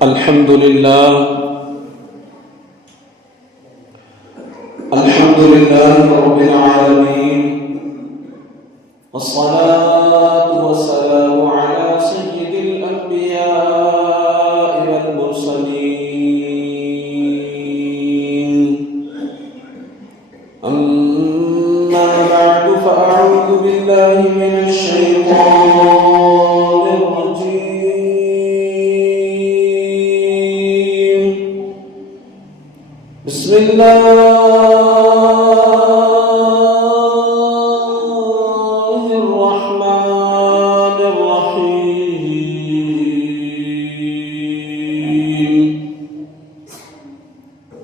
الحمد لله رب العالمين، والصلاة والسلام على سيد الأنبياء والمرسلين. أما بعد فأعوذ بالله من الشيطان الرجيم. بسم الله الرحمن الرحيم.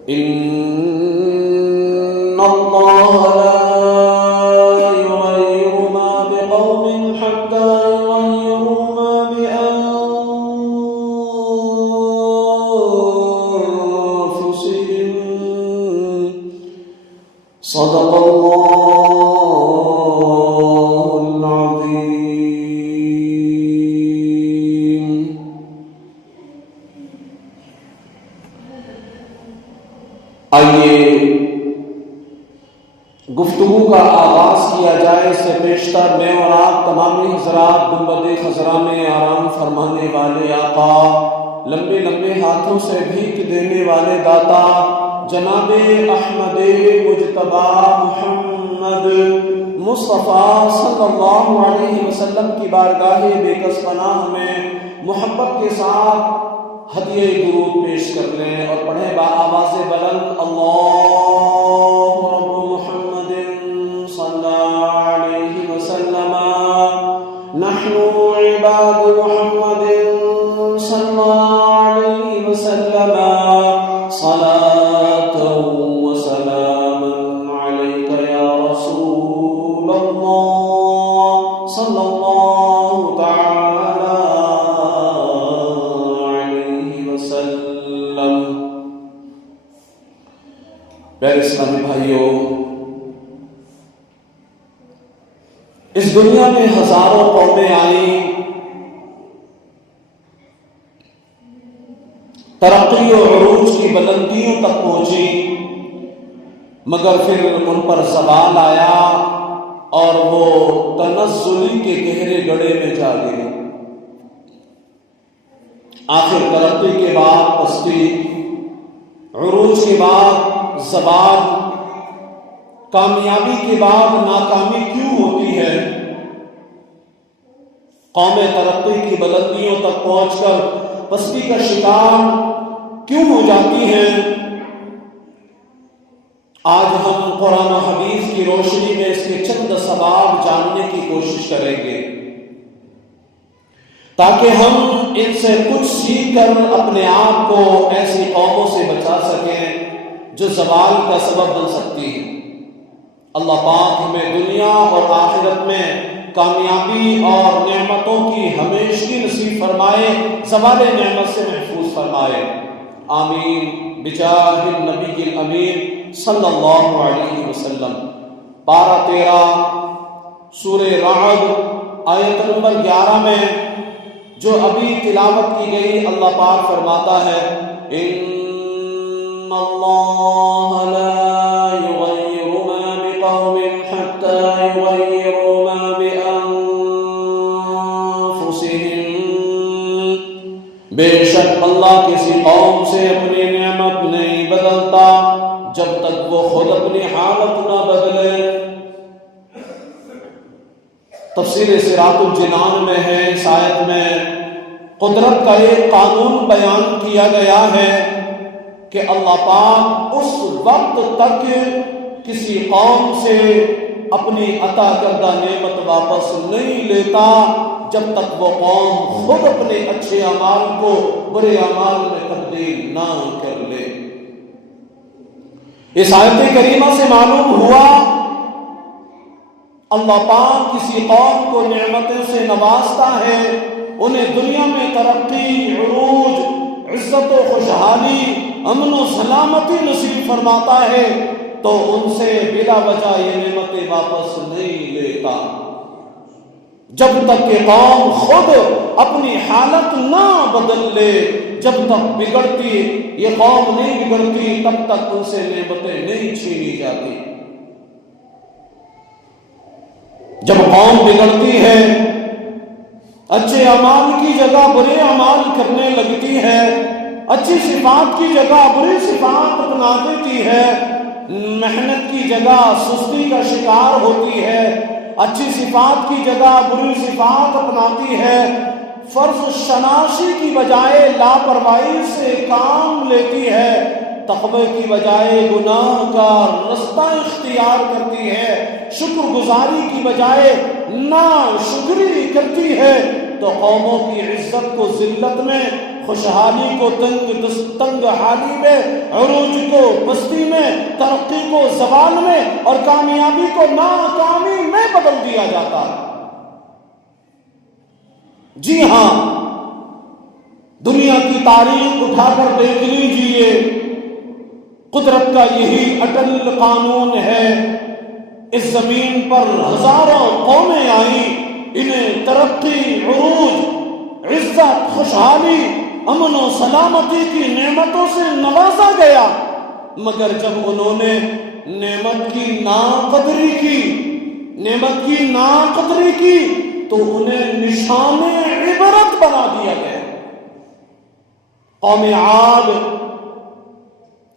إن الله لا يغير ما بقوم حتى يغيروا ما بأنفسهم. صدق الله العظيم. آئیے گفتگو کا آغاز کیا جائے اس سے پیشتر میں اور آپ تمامی حضرات گنبد خضرا میں آرام فرمانے والے آقا، لمبے لمبے ہاتھوں سے بھیک دینے والے داتا جناب احمد مجتبی محمد مصطفیٰ صلی اللہ علیہ وسلم کی بارگاہ بے کس پناہ میں محبت کے ساتھ ہدیہ درود پیش کر لیں اور پڑھیں بآواز بلند اللہ رب محمد صلی علیہ وسلم نحن عباد محمد صلی علیہ وسلم صلاة وسلاما علیک یا رسول اللہ صلی اللہ تعالی علیہ وسلم. پیارے اسلامی بھائیوں، اس دنیا میں ہزاروں قومیں آئیں، ترقی و عروج کی بلندیوں تک پہنچی، مگر پھر ان پر زوال آیا اور وہ تنزلی کے گہرے گڑھے میں جا گئے. آخر ترقی کے بعد پستی، عروج کے بعد زوال، کامیابی کے بعد ناکامی کیوں ہوتی ہے؟ قومیں ترقی کی بلندیوں تک پہنچ کر پستی کا شکار کیوں ہو جاتی ہیں؟ آج ہم قرآن و حدیث کی روشنی میں اس کے چند اسباب جاننے کی کوشش کریں گے تاکہ ہم ان سے کچھ سیکھ کر اپنے آپ کو ایسی قوموں سے بچا سکیں جو زوال کا سبب بن سکتی ہے. اللہ پاک ہمیں دنیا اور آخرت میں کامیابی اور نعمتوں کی ہمیشگی نصیب فرمائے، زوال نعمت سے محفوظ فرمائے. آمین بجاہ النبی الامین صلی اللہ علیہ وسلم. پارہ 13 سورہ رعد آیت نمبر 11 میں جو ابھی تلاوت کی گئی، اللہ پاک فرماتا ہے ان اللہ لا یغیر ما بقوم حتی یغیروا ما بانفسهم. بے شک اللہ کسی قوم سے اپنی نعمت نہیں بدلتا جب تک وہ خود اپنی حالت نہ بدلے. تفسیر صراط الجنان میں ہے، اس آیت میں قدرت کا ایک قانون بیان کیا گیا ہے کہ اللہ پاک اس وقت تک کسی قوم سے اپنی عطا کردہ نعمت واپس نہیں لیتا جب تک وہ قوم خود اپنے اچھے اعمال کو برے اعمال میں تبدیل نہ کر لے. اس آیت کریمہ سے معلوم ہوا اللہ پاک کسی قوم کو نعمتوں سے نوازتا ہے، انہیں دنیا میں ترقی، عروج، عزت و خوشحالی، امن و سلامتی نصیب فرماتا ہے تو ان سے بلا وجہ یہ نعمتیں واپس نہیں لیتا. جب تک کہ قوم خود اپنی حالت نہ بدل لے، جب تک بگڑتی یہ قوم نہیں بگڑتی، تب تک ان سے نعمتیں نہیں چھینی جاتی۔ جب قوم بگڑتی ہے، اچھے اعمال کی جگہ برے اعمال کرنے لگتی ہے، اچھی صفات کی جگہ بری صفات اپنا دیتی ہے، محنت کی جگہ سستی کا شکار ہوتی ہے، اچھی صفات کی جگہ بری صفات اپناتی ہے، فرض شناسی کی بجائے لاپرواہی سے کام لیتی ہے، تقوی کی بجائے گناہ کا رستہ اختیار کرتی ہے، شکر گزاری کی بجائے ناشکری کرتی ہے، تو قوموں کی عزت کو ذلت میں، خوشحالی کو تنگ حالی میں، عروج کو پستی میں، ترقی کو زوال میں، اور کامیابی کو ناکامی میں بدل دیا جاتا ہے۔ جی ہاں، دنیا کی تاریخ اٹھا کر دیکھ لیجئے، قدرت کا یہی اٹل قانون ہے۔ اس زمین پر ہزاروں قومیں آئیں، انہیں ترقی، عروج، عزت، خوشحالی، امن و سلامتی کی نعمتوں سے نوازا گیا، مگر جب انہوں نے نعمت کی ناقدری کی تو انہیں نشان عبرت بنا دیا گیا۔ قوم عاد،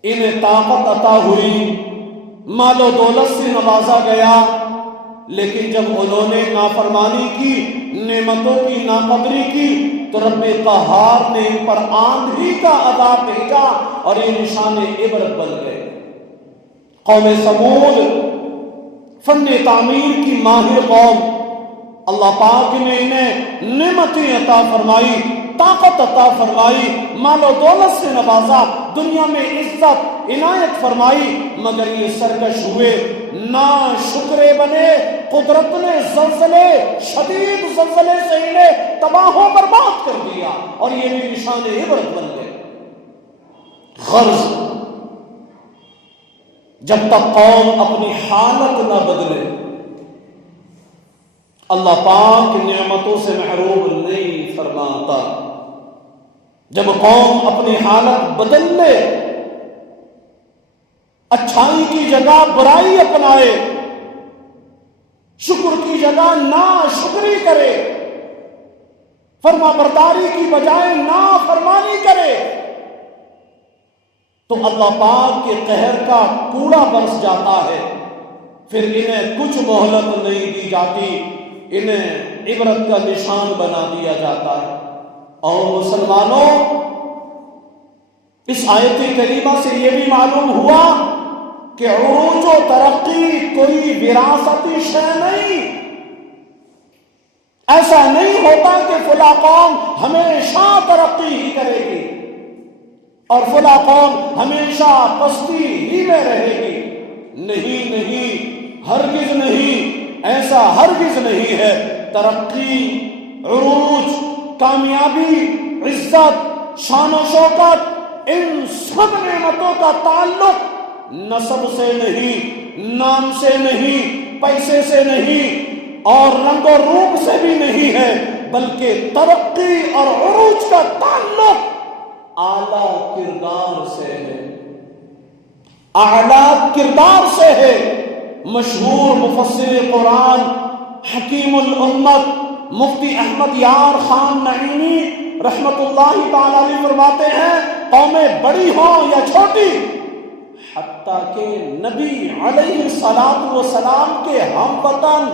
انہیں طاقت عطا ہوئی، مال و دولت سے نوازا گیا، لیکن جب انہوں نے نافرمانی کی، نعمتوں کی ناقدری کی، تو رب قہار نے ان پر آندھی کا عذاب بھیجا اور یہ نشان عبرت بن گئے۔ قوم ثمود، فن تعمیر کی ماہر قوم، اللہ پاک نے انہیں نعمتیں عطا فرمائی، طاقت عطا فرمائی، مال و دولت سے نوازا، دنیا میں عزت عنایت فرمائی، مگر یہ سرکش ہوئے، ناشکرے بنے، قدرت نے شدید زلزلے سے انہیں تباہ و برباد کر دیا، اور یہ بھی نشان عبرت بن گئے۔ غرض، جب تک قوم اپنی حالت نہ بدلے، اللہ پاک نعمتوں سے محروم نہیں فرماتا۔ جب قوم اپنی حالت بدل لے، اچھائی کی جگہ برائی اپنائے، شکر کی جگہ ناشکری کرے، فرما برداری کی بجائے نافرمانی کرے، تو اللہ پاک کے قہر کا کوڑا برس جاتا ہے، پھر انہیں کچھ مہلت نہیں دی جاتی، انہیں عبرت کا نشان بنا دیا جاتا ہے۔ اور مسلمانوں، اس آیت کریمہ سے یہ بھی معلوم ہوا کہ عروج و ترقی کوئی وراثتی شے نہیں۔ ایسا نہیں ہوتا کہ فلاں قوم ہمیشہ ترقی ہی کرے گی اور فلاں قوم ہمیشہ پستی ہی میں رہے گی۔ نہیں، ہرگز نہیں، ایسا ہرگز نہیں ہے۔ ترقی، عروج، کامیابی، عزت، شان و شوکت، ان سب نعمتوں کا تعلق نسب سے نہیں، نام سے نہیں، پیسے سے نہیں، اور رنگ و روپ سے بھی نہیں ہے، بلکہ ترقی اور عروج کا تعلق اعلیٰ کردار سے ہے، اعلیٰ کردار سے ہے۔ مشہور مفسر قرآن، حکیم الامت، مفتی احمد یار خان نعیمی رحمت اللہ تعالی علیہ فرماتے ہیں، قومیں بڑی ہوں یا چھوٹی، حتیٰ کہ نبی علیہ السلام کے ہم وطن،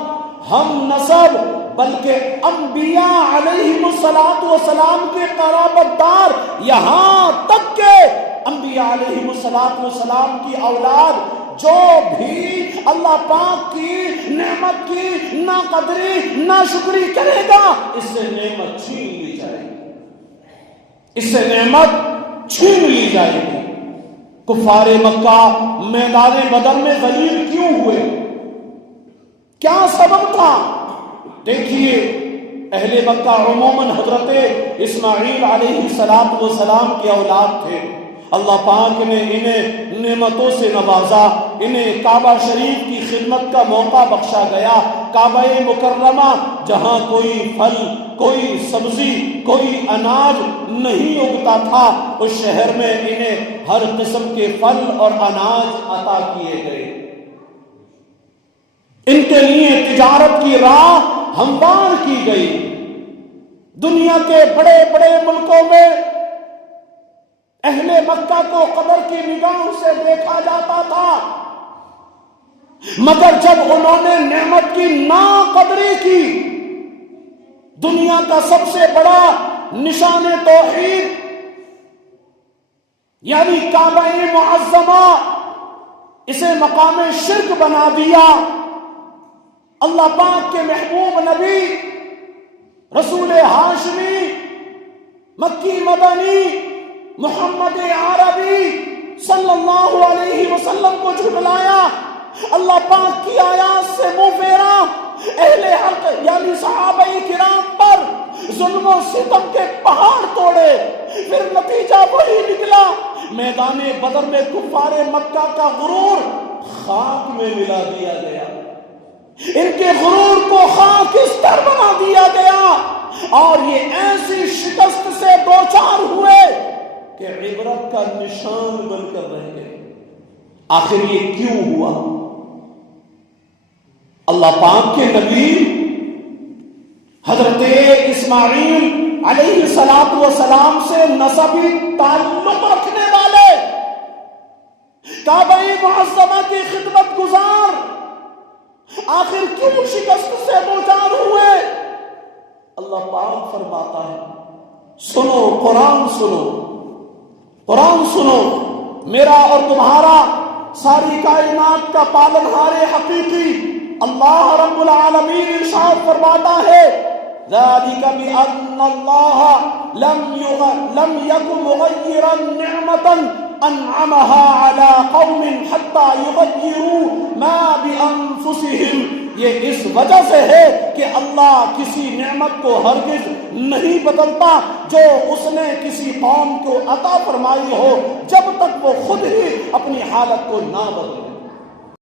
ہم نسب، بلکہ انبیاء علیہ السلام کے قرابت دار، یہاں تک کہ انبیاء علیہ السلام کی اولاد جو بھی اللہ پاک کی نعمت کی ناقدری، ناشکری کرے گا، اس سے نعمت چھین لی جائے گی، اس سے نعمت چھین لی جائے گی۔ کفار مکہ میدان بدر میں ذلیل کیوں ہوئے؟ کیا سبب تھا؟ دیکھیے، اہل مکہ عموماً حضرت اسماعیل علیہ السلام کے اولاد تھے۔ اللہ پاک نے انہیں نعمتوں سے نوازا، انہیں کعبہ شریف کی خدمت کا موقع بخشا گیا، کعبہ مکرمہ جہاں کوئی پھل، کوئی سبزی، کوئی اناج نہیں اگتا تھا، اس شہر میں انہیں ہر قسم کے پھل اور اناج عطا کیے گئے۔ ان کے لیے تجارت کی راہ ہموار کی گئی۔ دنیا کے بڑے بڑے ملکوں میں اہل مکہ کو قدر کی نگاہ سے دیکھا جاتا تھا، مگر جب انہوں نے نعمت کی ناقدری کی، دنیا کا سب سے بڑا نشان توحید یعنی کعبہ معظمہ، اسے مقام شرک بنا دیا، اللہ پاک کے محبوب نبی رسول ہاشمی مکی مدنی محمد عربی صلی اللہ علیہ وسلم کو جھٹلایا، اللہ پاک کی آیات سے منہ پھیرا، اہل حق یعنی صحابہ کرام پر ظلم و ستم کے پہاڑ توڑے، پھر نتیجہ وہی نکلا، میدان بدر میں کفار مکہ کا غرور خاک میں ملا دیا گیا، ان کے غرور کو خاکستر بنا دیا گیا، اور یہ ایسی شکست سے دوچار ہوئے کہ عبرت کا نشان بن کر رہ گئے۔ آخر یہ کیوں ہوا؟ اللہ پاک کے نبی حضرت اسماعیل علیہ السلام سے نسبی تعلق رکھنے والے، کعبہ معظمہ کی خدمت گزار آخر کیوں شکست سے دوچار ہوئے؟ اللہ پاک فرماتا ہے، سنو قرآن سنو، قرآن سنو، میرا اور تمہارا ساری کائنات کا پالنہار حقیقی اللہ رب العالمین ارشاد فرماتا ہے، ذَلِكَ بِأَنَّ اللَّهَ لَمْ يَكُنْ مُغَيِّرًا نِعْمَةً أَنْعَمَهَا عَلَىٰ قَوْمٍ حَتَّى يُغَيِّرُوا مَا بِأَنفُسِهِمْ، یہ اس وجہ سے ہے کہ اللہ کسی نعمت کو ہرگز نہیں بدلتا جو اس نے کسی قوم کو عطا فرمائی ہو، جب تک وہ خود ہی اپنی حالت کو نہ بدلے۔